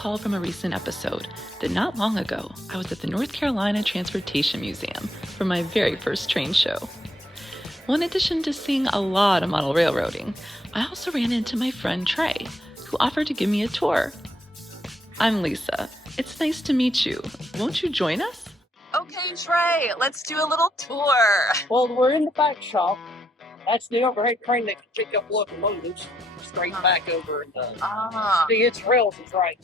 recall from a recent episode that not long ago, I was at the North Carolina Transportation Museum for my very first train show. Well, in addition to seeing a lot of model railroading, I also ran into my friend Trey, who offered to give me a tour. I'm Lisa. It's nice to meet you. Won't you join us? Okay, Trey, let's do a little tour. Well, we're in the back shop. That's the overhead crane that can pick up locomotives straight back over. See, its rails is right.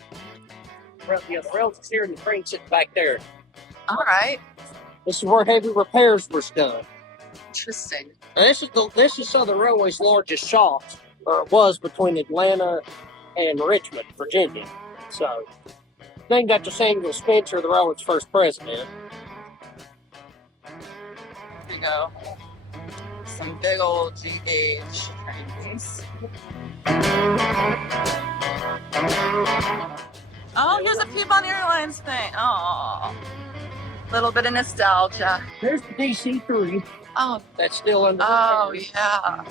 The rails is here and the crane sits back there. All right. This is where heavy repairs were done. Interesting. And this is Southern Railway's largest shop, or it was, between Atlanta and Richmond, Virginia. So, named after Samuel Spencer, the railroad's first president. Here we go. Some big old G-gauge trains. Oh, here's a Peabody Airlines thing. Oh, little bit of nostalgia. There's the DC-3. Oh, That's still under yeah.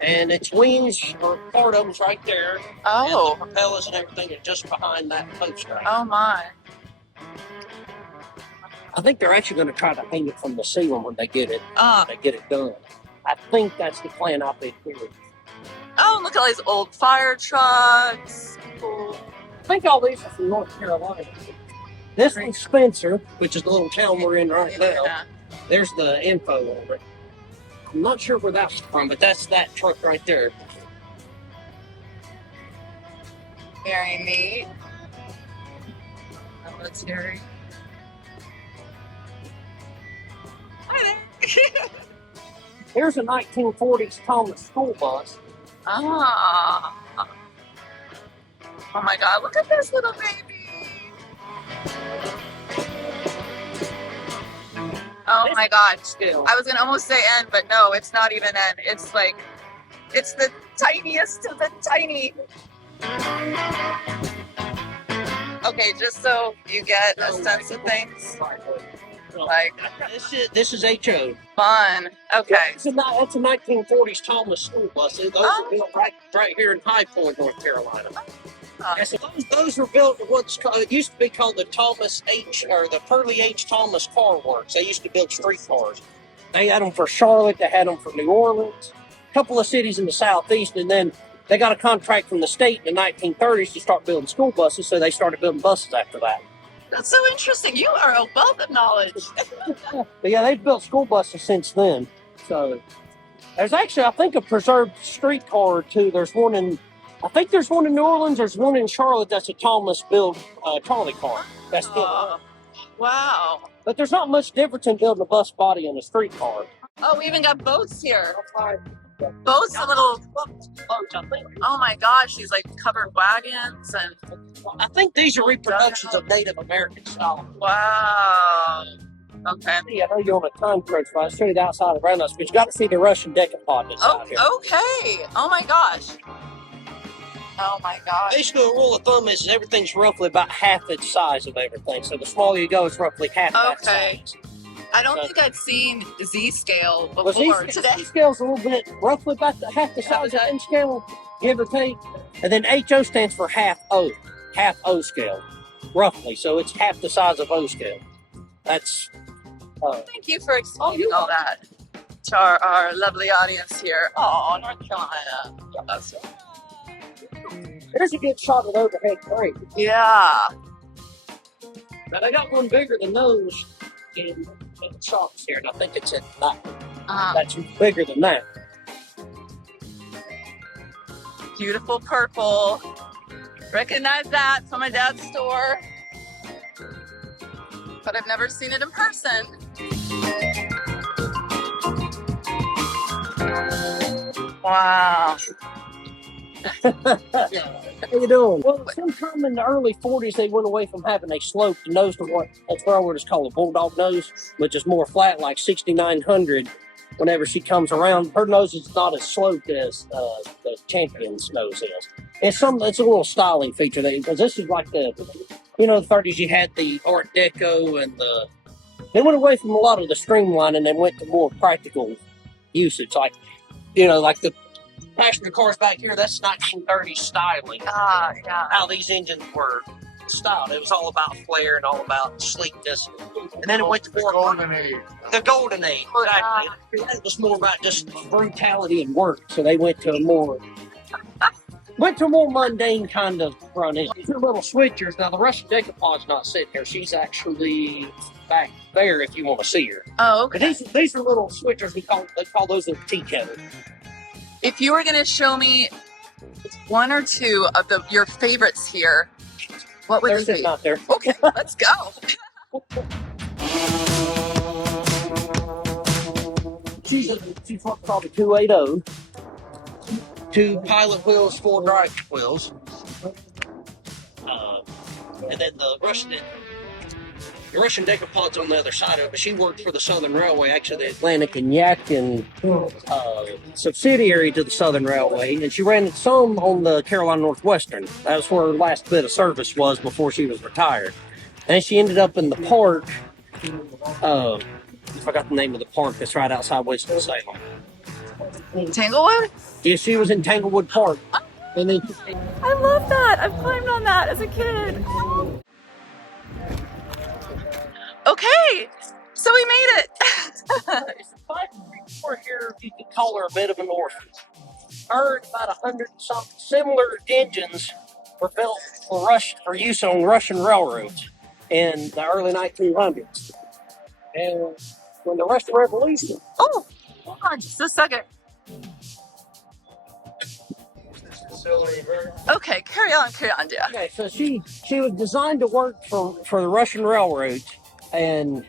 And its wings, or part of them's right there. Oh. And the propellers and everything are just behind that post right. Oh, my. I think they're actually going to try to hang it from the ceiling when they get it done. I think that's the plan out there. Oh, look at all these old fire trucks. Cool. I think all these are from North Carolina. This one's Spencer, which is the little town we're in right now. Yeah. There's the info over it. I'm not sure where that's from, but that's that truck right there. Very neat. Military. Hi there. Here's a 1940s Thomas school bus. Ah. Oh my God, look at this little baby. Oh my God. Still. I was going to almost say N, but no, it's not even N. It's like, it's the tiniest of the tiny. Okay, just so you get a sense of things. Like, this is HO. fun. Okay. That's a 1940s Thomas school bus. Those are built right here in High Point, North Carolina. And so those were built at it used to be called the Thomas H, or the Pearly H. Thomas Car Works. They used to build streetcars. They had them for Charlotte. They had them for New Orleans, a couple of cities in the Southeast, and then they got a contract from the state in the 1930s to start building school buses, so they started building buses after that. That's so interesting. You are a wealth of knowledge. But yeah, they've built school buses since then. So there's actually, I think, a preserved streetcar or two. I think there's one in New Orleans. There's one in Charlotte that's a Thomas built trolley car. That's still wow. But there's not much difference in building a bus body and a streetcar. Oh, we even got boats here. Boats, a little. Oh my gosh, these like covered wagons and. I think these are reproductions of Native American style. Wow. Okay. I know you're on a time crunch, but I showed you the outside around us, but you got to see the Russian decapod that's out here. Okay. Oh my gosh. Oh my gosh. Basically, a rule of thumb is everything's roughly about half its size of everything. So the smaller you go, it's roughly half that size. I don't think I'd seen the Z-scale before today. Z-scale's a little bit, roughly about half the size of N-scale, give or take. And then HO stands for half O scale, roughly. So it's half the size of O scale. That's... Thank you for explaining all that to our lovely audience here. Oh, North Carolina. That's There's a good shot of overhead crane. Yeah. Now, they got one bigger than those in the shops here, and I think it's at that. That's bigger than that. Beautiful purple. Recognize that from my dad's store. But I've never seen it in person. Wow. How you doing? Well, sometime in the early 40s, they went away from having a sloped nose to what railroad is called a bulldog nose, which is more flat, like 6900. Whenever she comes around, her nose is not as sloped as the champion's nose is. It's a little styling feature because this is like the 30s. You had the Art Deco and they went away from a lot of the streamlining and went to more practical usage, like the passenger cars back here, that's 1930s styling. Yeah. How these engines were styled. It was all about flair and all about sleekness. And then it went to more the golden age. Exactly. It was more about just brutality and work. So they went to a more mundane kind of run. These are little switchers. Now the Russian decapod's not sitting here. She's actually back there if you want to see her. Oh, okay. But these are little switchers. They call those little tea kettles. If you were going to show me one or two of your favorites here, what would They're they sitting be? out there. Okay, let's go. She's what's called a 280. 2 pilot wheels, 4 drive wheels. And then the Russian decapod's on the other side of it, but she worked for the Southern Railway, actually the Atlantic and Yadkin subsidiary to the Southern Railway, and she ran some on the Carolina Northwestern. That was where her last bit of service was before she was retired. And she ended up in the park, I forgot the name of the park that's right outside Winston-Salem. Tanglewood? Yeah, she was in Tanglewood Park. And then I love that. I've climbed on that as a kid. Okay, so we made it. We're here, you could call her a bit of an orphan. Her and about 100 some similar engines were built for use on Russian railroads in the early 1900s. And when the Russian Revolution. Oh, hold on just a second. Okay, carry on, dear. Okay, so she was designed to work for the Russian railroads, and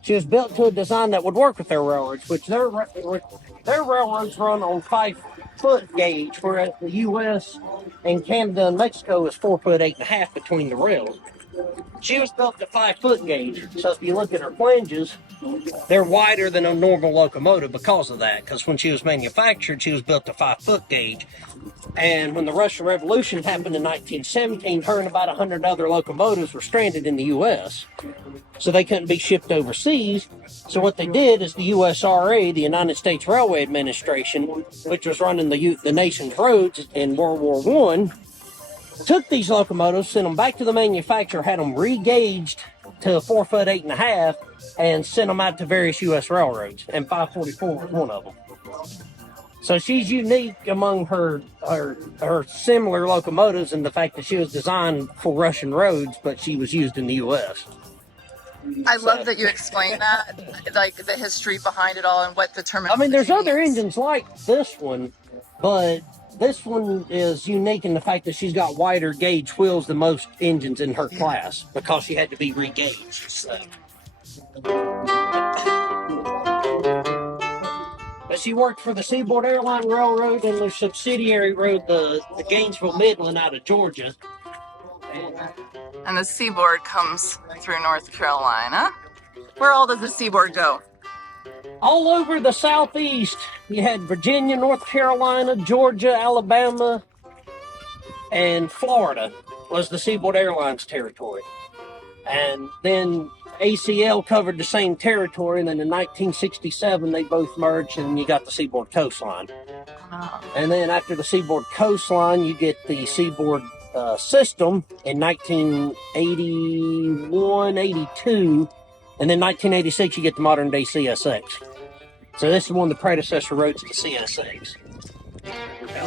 she was built to a design that would work with their railroads, which their railroads run on 5-foot gauge, whereas the U.S. and Canada and Mexico is 4 foot 8.5 between the rails. She was built to 5-foot gauge, so if you look at her flanges, they're wider than a normal locomotive because of that, because when she was manufactured, she was built to 5-foot gauge. And when the Russian Revolution happened in 1917, her and about 100 other locomotives were stranded in the U.S., so they couldn't be shipped overseas. So what they did is the USRA, the United States Railway Administration, which was running the nation's roads in World War I, took these locomotives, sent them back to the manufacturer, had them re-gauged to 4 foot 8.5, and sent them out to various U.S. railroads, and 544 was one of them. So she's unique among her similar locomotives in the fact that she was designed for Russian roads, but she was used in the U.S. I love that you explained that, like the history behind it all and what the terminology means. There's other engines like this one, but this one is unique in the fact that she's got wider gauge wheels than most engines in her class because she had to be re-gauged. So. But she worked for the Seaboard Airline Railroad and their subsidiary road, the Gainesville Midland out of Georgia. And the Seaboard comes through North Carolina. Where all does the Seaboard go? All over the Southeast. You had Virginia, North Carolina, Georgia, Alabama, and Florida was the Seaboard Airlines territory. And then ACL covered the same territory, and then in 1967 they both merged, and you got the Seaboard Coastline. Oh. And then after the Seaboard Coastline, you get the Seaboard system in 1981, 82, and then 1986 you get the modern day CSX. So this is one of the predecessor roads to the CSX.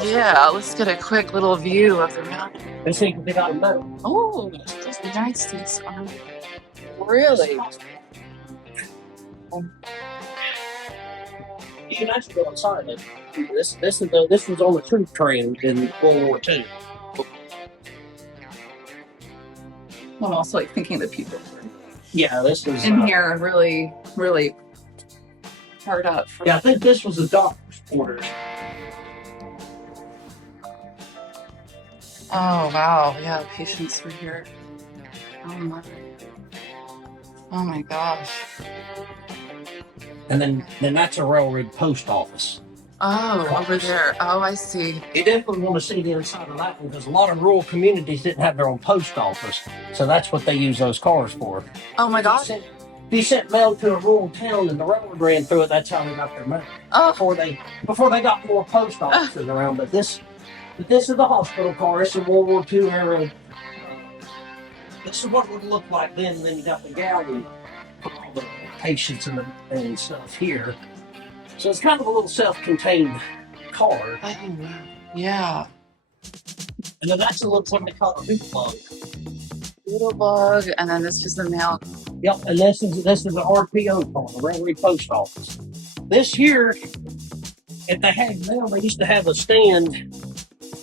Yeah, let's get a quick little view of the route. Let's see if they got a map. Oh, the United States Army. Really? You can actually go outside it. This was on the troop train in World War II. I'm also like thinking the people Yeah, this was in here really, really hard up. Yeah, I think this was the doctor's quarters. Oh wow, yeah, patients were here. Oh my gosh. And then that's a railroad post office. Oh, over there. Oh, I see. You definitely want to see the inside of that one because a lot of rural communities didn't have their own post office. So that's what they use those cars for. Oh my gosh. if you sent mail to a rural town and the railroad ran through it, that's how they got their mail. Oh. Before they got more post offices around. But this is the hospital car. It's a World War II era. This is what it would look like then. And then you got the galley for all the patients and stuff here. So it's kind of a little self-contained car. Yeah. And then that's a little what they call a boot bug. Little bug, and then this is the mail. Yep, and this is the RPO car, the Railway Post Office. This here, if they had mail, they used to have a stand.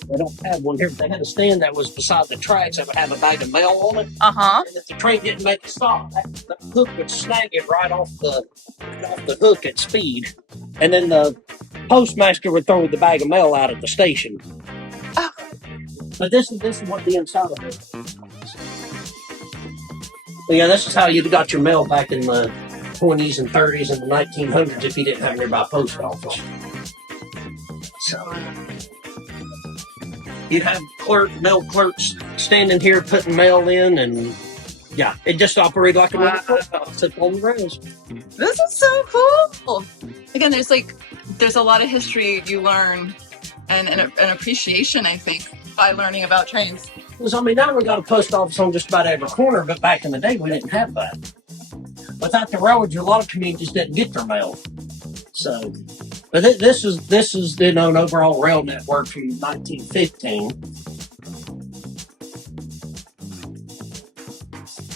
They don't have one here, but they had a stand that was beside the tracks that would have a bag of mail on it. And if the train didn't make a stop, the hook would snag it right off the hook at speed. And then the postmaster would throw the bag of mail out at the station. Oh. But this is what the inside of it is. Well, yeah, this is how you got your mail back in the 20s and 30s and the 1900s if you didn't have a nearby post office. So you'd have mail clerks standing here putting mail in, and yeah, it just operated like a little post office on the rails. This is so cool. Again, there's a lot of history you learn and an appreciation, I think, by learning about trains. Because, I mean, now we got a post office on just about every corner, but back in the day, we didn't have that. Without the railroads, a lot of communities didn't get their mail. So, but this is an overall rail network from 1915.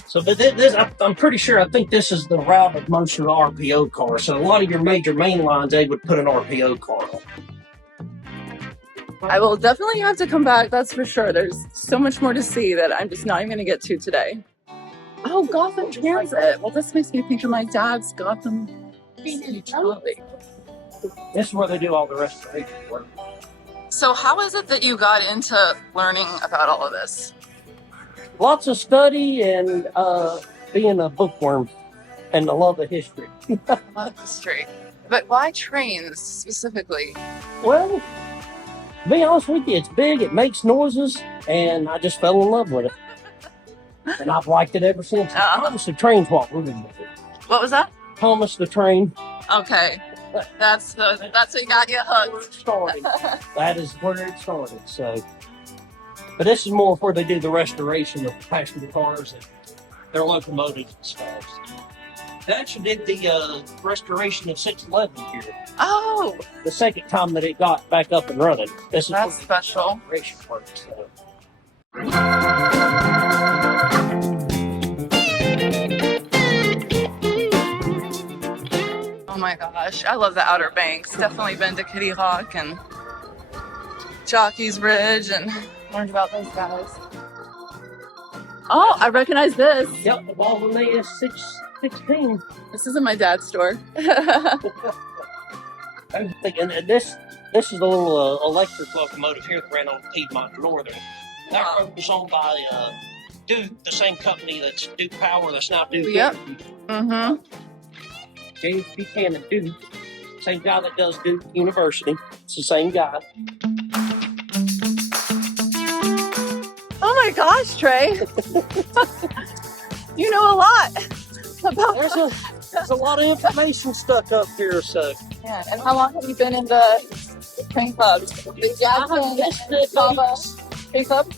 So, but this, I'm pretty sure, I think this is the route of most of the RPO cars. So, a lot of your major main lines, they would put an RPO car on. I will definitely have to come back, that's for sure. There's so much more to see that I'm just not even going to get to today. Oh, Gotham Transit. Well, this makes me think of my dad's Gotham Transit. This is where they do all the restoration work. So how is it that you got into learning about all of this? Lots of study and being a bookworm and a love of history. History. But why trains specifically? Well, to be honest with you, it's big, it makes noises, and I just fell in love with it. And I've liked it ever since. Thomas the Train's what we're going to do. What was that? Thomas the Train. Okay. That's what got you hooked. Started. That is where it started. So, but this is more where they do the restoration of passenger cars and their locomotives and stuff. They actually did the restoration of 611 here. Oh, the second time that it got back up and running. This is that's special. Restoration work. So. Oh my gosh, I love the Outer Banks. Definitely been to Kitty Hawk and Jockey's Ridge and learned about those guys. Oh, I recognize this. Yep, the Baldwin AS-616. This is in my dad's store. I'm thinking, this is the little electric locomotive here that ran on Piedmont Northern. That was owned by Duke, the same company that's Duke Power, that's now Duke. Yep. Mm-hmm. James Buchanan Duke, same guy that does Duke University. It's the same guy. Oh my gosh, Trey. You know a lot about There's a lot of information stuck up here, so. Yeah, and how long have you been in the train clubs? The Jackson, train club?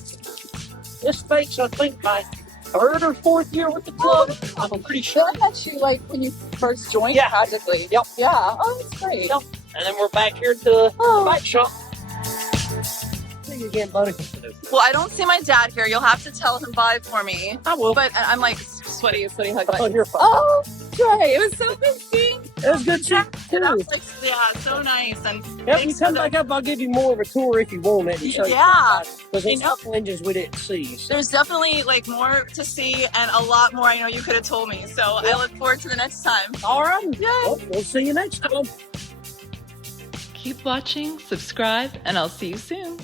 This makes, I think, my third or fourth year with the club. I'm pretty sure. I met you like when you first joined, practically. Yep. Yeah. Oh, that's great. Yep. And then we're back here at the bike shop. See you again, buddy. Well, I don't see my dad here. You'll have to tell him bye for me. I will. But I'm like sweaty hug. Oh, you're fine. Oh, Trey, it was so good seeing. It was good seeing you too. Like, yeah, so nice. And yep, you come back up, I'll give you more of a tour if you want it. Yeah. Because there's a couple engines we didn't see. So. There's definitely like more to see and a lot more I know you could have told me. So I look forward to the next time. All right. Yay. Well, we'll see you next time. Keep watching, subscribe, and I'll see you soon.